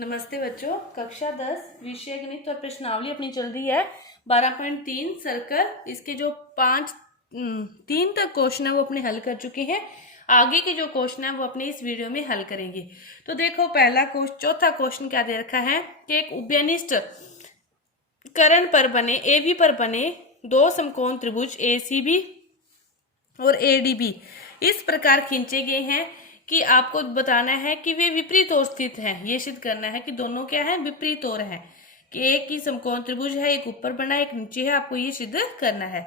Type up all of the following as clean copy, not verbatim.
नमस्ते बच्चों, कक्षा 10 विषय गणित और प्रश्नावली अपनी चल रही है 12.3 सर्कल। इसके जो 3 तक क्वेश्चन है वो अपने हल कर चुके हैं। आगे के जो क्वेश्चन है वो अपने इस वीडियो में हल करेंगे। तो देखो, पहला क्वेश्चन, चौथा क्वेश्चन क्या दे रखा है कि एक उभयनिष्ठ कर्ण पर बने AB पर बने दो समकोण त्रिभुज ACB और ADB इस प्रकार खींचे गए हैं कि आपको बताना है कि वे विपरीत ओर स्थित हैं। ये सिद्ध करना है कि दोनों क्या है, विपरीत ओर है, कि एक ही समकोण त्रिभुज है, एक ऊपर बना एक नीचे है। आपको ये सिद्ध करना है।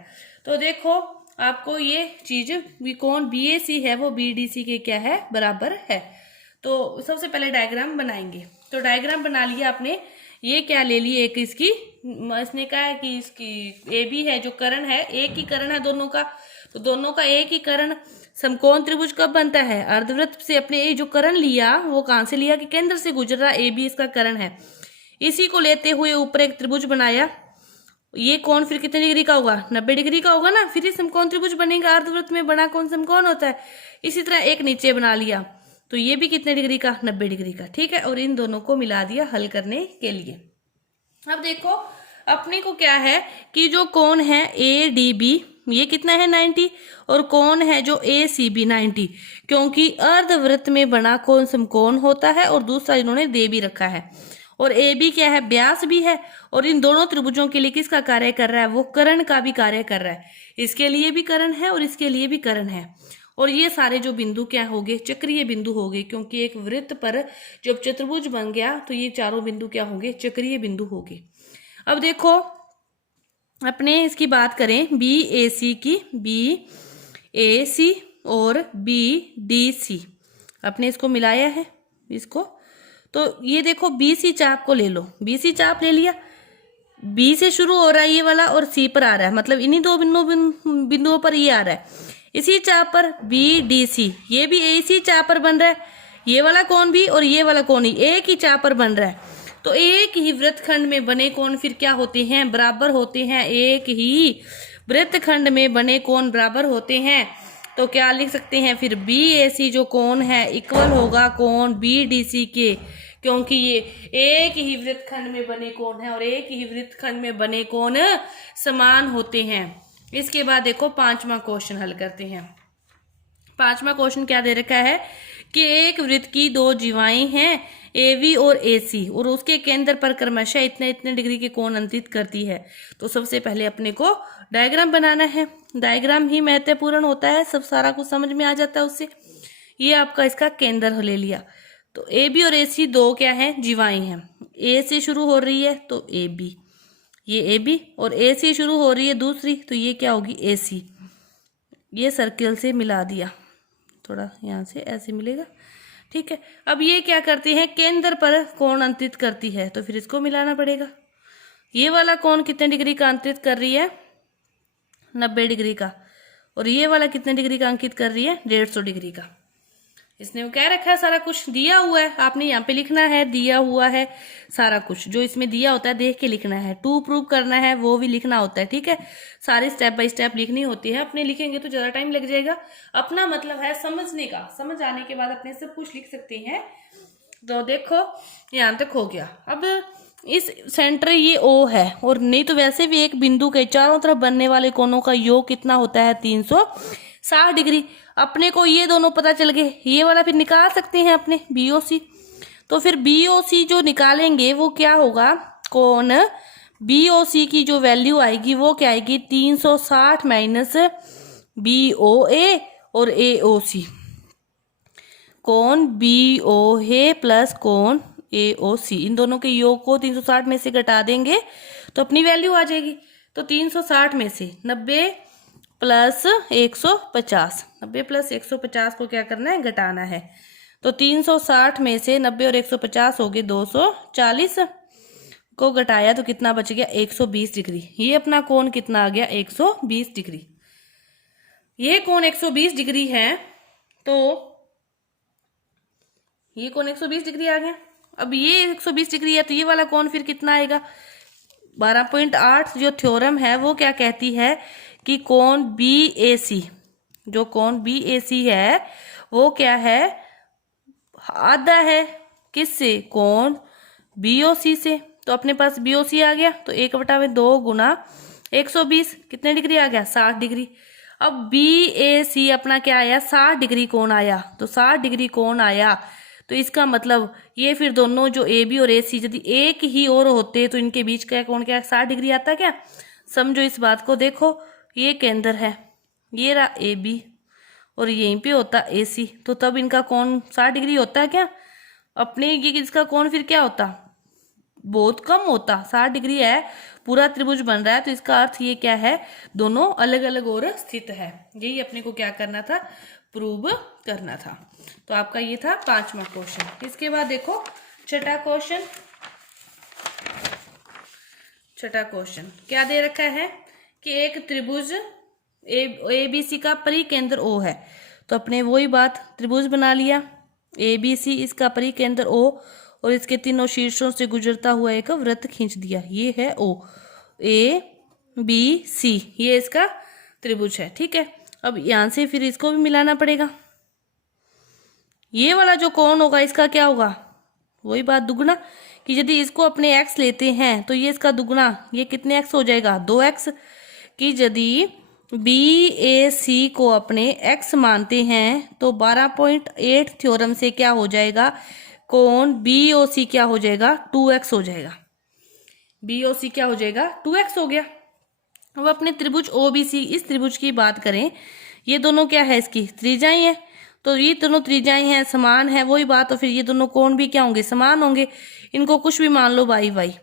तो देखो, आपको ये चीज कोण BAC है वो BDC के क्या है, बराबर है। तो सबसे पहले डायग्राम बनाएंगे। तो डायग्राम बना लिया आपने। ये क्या ले ली, एक इसकी, इसने कहा है कि इसकी AB है जो कर्ण है, एक ही कर्ण है दोनों का। तो दोनों का एक ही कर्ण समकोण त्रिभुज कब बनता है, अर्धवृत्त से। अपने ये जो कर्ण लिया वो कहां से लिया कि केंद्र से गुजर रहा AB इसका कर्ण है। इसी को लेते हुए ऊपर एक त्रिभुज बनाया। ये कोण फिर कितने डिग्री का होगा, 90 डिग्री का होगा ना। फिर ये समकोण त्रिभुज बनेगा। अर्धवृत्त में बड़ा कोण समकोण होता है। इसी तरह एक नीचे बना लिया, तो ये भी कितने डिग्री का, 90 डिग्री का। ठीक है, और इन दोनों को मिला दिया हल करने के लिए। अब देखो, अपने को क्या है कि जो कोण है ADB ये कितना है, 90, और कोण है जो ACB 90, क्योंकि अर्धवृत्त में बना कोण समकोण होता है और दूसरा इन्होंने दे भी रखा है। और AB क्या है, व्यास भी है। और इन दोनों त्रिभुजों के लिए किसका कार्य कर रहा है, वो कर्ण का भी कार्य कर रहा है। इसके लिए भी कर्ण है और इसके लिए भी कर्ण है। और ये सारे जो बिंदु क्या हो गए, चक्रीय बिंदु हो गए, क्योंकि एक वृत्त पर जब चतुर्भुज बन गया तो ये चारों बिंदु क्या होंगे, चक्रीय बिंदु हो गए। अब देखो, अपने इसकी बात करें BAC की, BAC और BDC अपने इसको मिलाया है इसको। तो ये देखो, BC चाप को ले लो। BC चाप ले लिया, B से शुरू हो रहा है ये वाला और C पर आ रहा है, मतलब इन्हीं दो बिंदुओं पर ये आ रहा है। इसी चाप पर BDC, ये भी AC चाप पर बन रहा है। ये वाला कोण भी और ये वाला कोण ही एक ही चाप पर बन रहा है। तो एक ही वृत्तखंड में बने कोण फिर क्या होते हैं, बराबर होते हैं। एक ही वृत्तखंड में बने कोण बराबर होते हैं। तो क्या लिख सकते हैं फिर, BAC जो कोण है इक्वल होगा कोण BDC के, क्योंकि ये एक ही वृत्तखंड में बने कोण है और एक ही वृत्तखंड में बने कोण समान होते हैं। इसके बाद देखो, पांचवा क्वेश्चन हल करते हैं। पांचवा क्वेश्चन क्या दे रखा है कि एक वृत्त की दो जीवाएं हैं AB और AC, और उसके केंद्र पर क्रमशः इतने इतने डिग्री के कोण अंकित करती है। तो सबसे पहले अपने को डायग्राम बनाना है। डायग्राम ही महत्वपूर्ण होता है, सब सारा कुछ समझ में आ जाता है उससे। ये आपका इसका केंद्र ले लिया। तो AB और AC दो क्या है, जीवाएं हैं। A से शुरू हो रही है तो AB, ये AB, और A से शुरू हो रही है दूसरी, तो ये क्या होगी, AC। ये सर्किल से मिला दिया, थोड़ा यहाँ से ऐसे मिलेगा। ठीक है, अब ये क्या करती है, केंद्र पर कोण अंकित करती है, तो फिर इसको मिलाना पड़ेगा। ये वाला कोण कितने डिग्री का अंकित कर रही है, 90 डिग्री का, और ये वाला कितने डिग्री का अंकित कर रही है, 150 डिग्री का। इसने वो कह रखा है, सारा कुछ दिया हुआ है, आपने यहाँ पे लिखना है, दिया हुआ है सारा कुछ जो इसमें दिया होता है देख के लिखना है। टू प्रूव करना है वो भी लिखना होता है। ठीक है, सारी स्टेप बाय स्टेप लिखनी होती है। अपने लिखेंगे तो ज्यादा टाइम लग जाएगा। अपना मतलब है समझने का, समझ आने के बाद अपने सब कुछ लिख सकते हैं। तो देखो, यहाँ तक हो गया। अब इस सेंटर ये O है, और नहीं तो वैसे भी एक बिंदु के चारों तरफ बनने वाले कोणों का योग कितना होता है, 360 डिग्री। अपने को ये दोनों पता चल गए, ये वाला फिर निकाल सकते हैं अपने BOC। तो फिर BOC जो निकालेंगे वो क्या होगा, कोण BOC की जो वैल्यू आएगी वो क्या आएगी, 360 माइनस BOA और AOC। कोण BOA प्लस कोण AOC, इन दोनों के योग को 360 में से घटा देंगे तो अपनी वैल्यू आ जाएगी। तो 360 में से 90 प्लस 150, 90 प्लस 150 को क्या करना है, घटाना है। तो 360 में से 90 और 150 हो गए 240 को घटाया तो कितना बच गया, 120 डिग्री। ये अपना कोण कितना आ गया, 120 डिग्री। ये कोण 120 डिग्री है, तो ये कोण 120 डिग्री आ गया। अब ये 120 डिग्री है तो ये वाला कोण फिर कितना आएगा, 12.8। जो थ्योरम है वो क्या कहती है कि कोण BAC, जो कोण BAC है वो क्या है, आधा है किससे, कोण BOC से, तो अपने पास BOC आ गया, तो 1/2 गुना 120 कितने डिग्री आ गया, 60 डिग्री। अब BAC अपना क्या आया, 60 डिग्री कोण आया, तो 60 डिग्री कोण आया, तो इसका मतलब ये फिर दोनों जो AB और AC यदि एक ही और होते तो इनके बीच का कोण क्या 60 डिग्री आता क्या। समझो इस बात को, देखो ये केंद्र है, ये रहा AB और यहीं पे होता AC, तो तब इनका कोण 60 डिग्री होता है क्या। अपने ये इसका कोण फिर क्या होता, बहुत कम होता। 60 डिग्री है, पूरा त्रिभुज बन रहा है, तो इसका अर्थ ये क्या है, दोनों अलग अलग और स्थित है। यही अपने को क्या करना था, प्रूव करना था। तो आपका ये था 5वां क्वेश्चन। इसके बाद देखो छठा क्वेश्चन। छठा क्वेश्चन क्या दे रखा है कि एक त्रिभुज ABC का परिकेंद्र O है, तो अपने वही बात, त्रिभुज बना लिया ABC, इसका परिकेंद्र O और इसके तीनों शीर्षों से गुजरता हुआ एक वृत्त खींच दिया, ये है O, ABC, ये इसका त्रिभुज है। ठीक है, अब यहां से फिर इसको भी मिलाना पड़ेगा। ये वाला जो कोण होगा इसका क्या होगा, वही बात दुगना, कि यदि इसको अपने x लेते हैं तो ये इसका दुगना, ये कितने x हो जाएगा, 2x। कि यदि BAC को अपने x मानते हैं तो 12.8 थ्योरम से क्या हो जाएगा, कोण BOC क्या हो जाएगा, 2x हो जाएगा। BOC क्या हो जाएगा, 2x हो गया। अब अपने त्रिभुज OBC, इस त्रिभुज की बात करें, ये दोनों क्या है, इसकी त्रिज्याएं हैं, तो ये दोनों त्रिज्याएं हैं, समान है, वही बात, तो फिर ये दोनों कोण भी क्या होंगे, समान होंगे। इनको कुछ भी मान लो वाई वाई,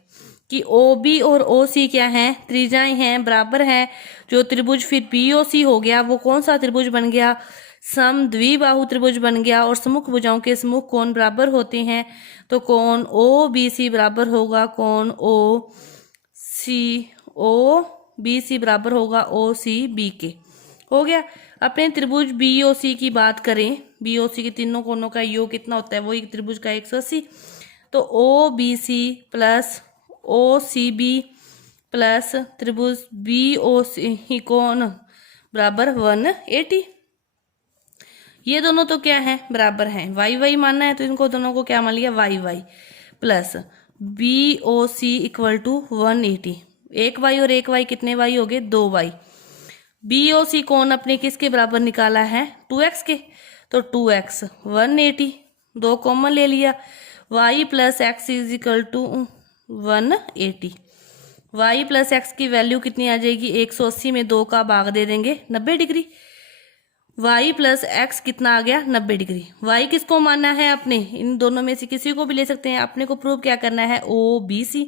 कि OB और OC क्या हैं, त्रिज्याएं हैं, बराबर हैं। जो त्रिभुज फिर BOC हो गया वो कौन सा त्रिभुज बन गया, सम द्विबाहु त्रिभुज बन गया, और सम्मुख भुजाओं के सम्मुख कोण बराबर होते हैं, तो कोण OBC बराबर होगा कोण OBC बराबर होगा OCB के। हो गया। अपने त्रिभुज BOC की बात करें, BOC के तीनों कोणों का योग कितना होता है, वो एक त्रिभुज का 180, तो OBC प्लस OCB प्लस त्रिभुज BOC कोण बराबर 180। ये दोनों तो क्या है, बराबर हैं, वाई वाई मानना है, तो इनको दोनों को क्या मान लिया, y y plus BOC equal to 180। एक वाई और एक वाई कितने वाई हो गए, 2 वाई। BOC कोण अपने किसके बराबर निकाला है, 2x के, तो 2x 180, 2 कॉमन ले लिया, y plus x is equal to 180। y plus x की वैल्यू कितनी आ जाएगी, 180 में 2 का भाग दे देंगे 90 डिग्री। y प्लस एक्स कितना आ गया, 90 डिग्री। y किसको मानना है अपने, इन दोनों में से किसी को भी ले सकते हैं, अपने को प्रूव क्या करना है, OBC,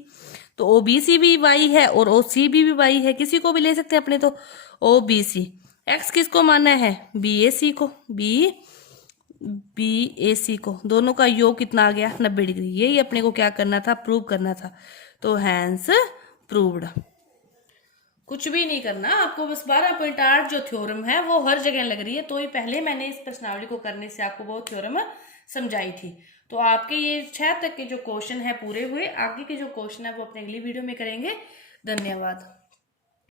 तो OBC भी y है और OCB भी y है, किसी को भी ले सकते हैं अपने, तो OBC। x किसको मानना है, BAC को, BAC को, दोनों का योग कितना आ गया, 90 डिग्री। यही अपने को क्या करना था, प्रूव करना था, तो हैंस प्रूव्ड। कुछ भी नहीं करना आपको, बस 12.8 जो थ्योरम है वो हर जगह लग रही है, तो ये पहले मैंने इस प्रश्नावली को करने से आपको वो थ्योरम समझाई थी। तो आपके ये 6 तक के जो क्वेश्चन है पूरे हुए, आगे के जो क्वेश्चन है वो अपने अगली वीडियो में करेंगे। धन्यवाद।